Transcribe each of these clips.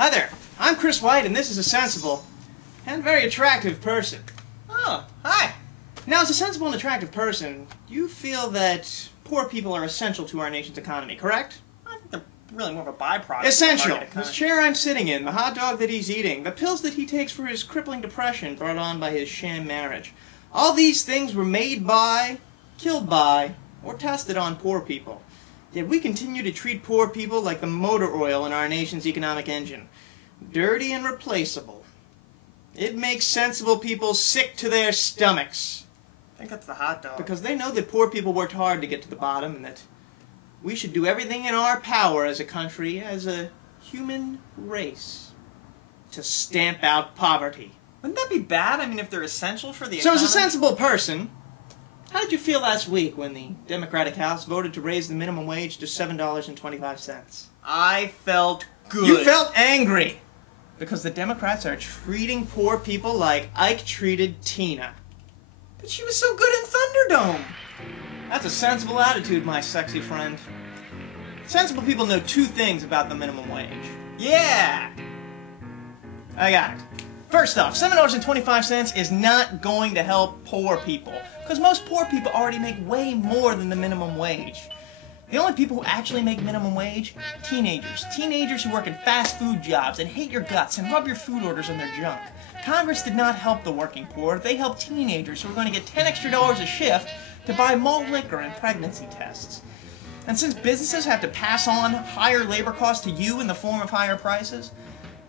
Hi there, I'm Chris White, and this is a sensible and very attractive person. Oh, hi. Now, as a sensible and attractive person, you feel that poor people are essential to our nation's economy, correct? I think they're really more of a byproduct. Essential. Of the This chair I'm sitting in, the hot dog that he's eating, the pills that he takes for his crippling depression brought on by his sham marriage. All these things were made by, killed by, or tested on poor people. Yet we continue to treat poor people like the motor oil in our nation's economic engine. Dirty and replaceable. It makes sensible people sick to their stomachs. I think that's the hot dog. Because they know that poor people worked hard to get to the bottom, and that we should do everything in our power as a country, as a human race, to stamp out poverty. Wouldn't that be bad? I mean, if they're essential for the So economy? as a sensible person, how did you feel last week when the Democratic House voted to raise the minimum wage to $7.25? I felt good. You felt angry because the Democrats are treating poor people like Ike treated Tina. But she was so good in Thunderdome. That's a sensible attitude, my sexy friend. Sensible people know two things about the minimum wage. Yeah. I got it. First off, $7.25 is not going to help poor people, because most poor people already make way more than the minimum wage. The only people who actually make minimum wage? Teenagers. Teenagers who work in fast food jobs and hate your guts and rub your food orders on their junk. Congress did not help the working poor. They helped teenagers who are going to get $10 extra a shift to buy malt liquor and pregnancy tests. And since businesses have to pass on higher labor costs to you in the form of higher prices,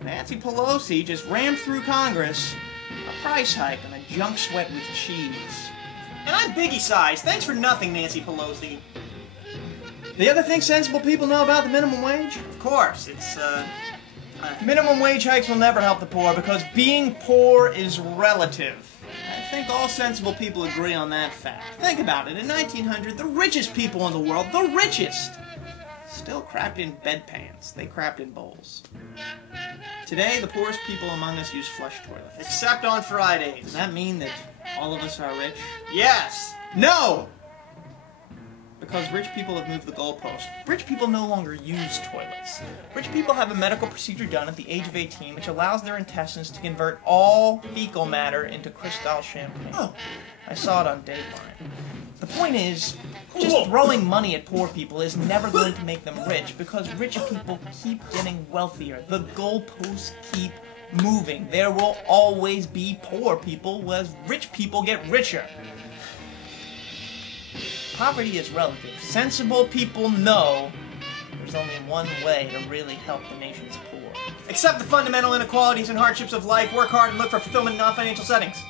Nancy Pelosi just rammed through Congress a price hike on a junk sweat with cheese. And I'm biggie size. Thanks for nothing, Nancy Pelosi. The other thing sensible people know about the minimum wage? Of course, it's, Minimum wage hikes will never help the poor because being poor is relative. I think all sensible people agree on that fact. Think about it. In 1900, the richest people in the world, the richest, still crapped in bedpans. They crapped in bowls. Today, the poorest people among us use flush toilets. except on Does Fridays. that mean that all of us are rich? Yes. No! Because rich people have moved the goalpost. Rich people no longer use toilets. Rich people have a medical procedure done at the age of 18 which allows their intestines to convert all fecal matter into Cristal champagne. Oh. I saw it on Dateline. The point is, just throwing money at poor people is never going to make them rich because rich people keep getting wealthier. The goalposts keep moving. There will always be poor people as rich people get richer. Poverty is relative. Sensible people know there's only one way to really help the nation's poor. Accept the fundamental inequalities and hardships of life, work hard, and look for fulfillment in non-financial settings.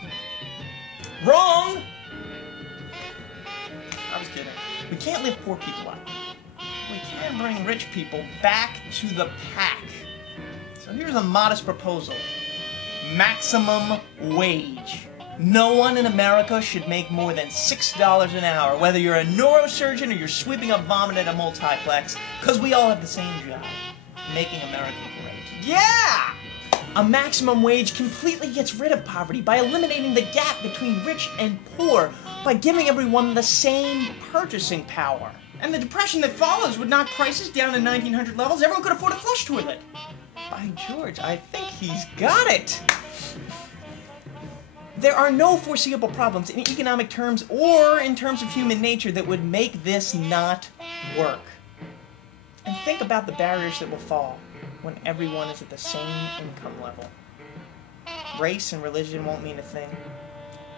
Wrong! I was kidding. We can't lift poor people up. We can bring rich people back to the pack. So here's a modest proposal. Maximum wage. No one in America should make more than $6 an hour, whether you're a neurosurgeon or you're sweeping up vomit at a multiplex, because we all have the same job, making America great. Yeah! A maximum wage completely gets rid of poverty by eliminating the gap between rich and poor, by giving everyone the same purchasing power. And the depression that follows would knock prices down to 1900 levels. Everyone could afford a flush toilet. By George, I think he's got it. There are no foreseeable problems in economic terms or in terms of human nature that would make this not work. And think about the barriers that will fall when everyone is at the same income level. Race and religion won't mean a thing.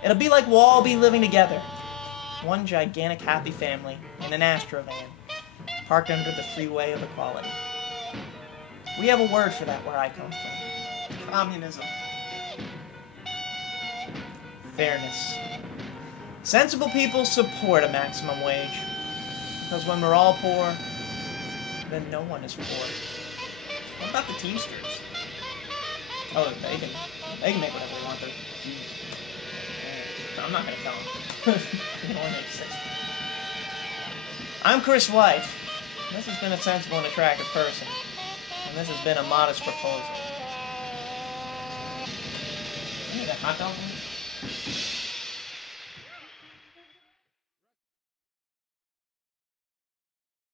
It'll be like we'll all be living together. One gigantic happy family in an Astrovan, parked under the freeway of equality. We have a word for that where I come from. Communism. Fairness. Sensible people support a maximum wage. Because when we're all poor, then no one is poor. What about the Teamsters? Oh, they can make whatever they want. I'm not gonna tell them. They can only make 6. I'm Chris White. This has been a sensible and attractive person. And this has been a modest proposal. You need a hot dog?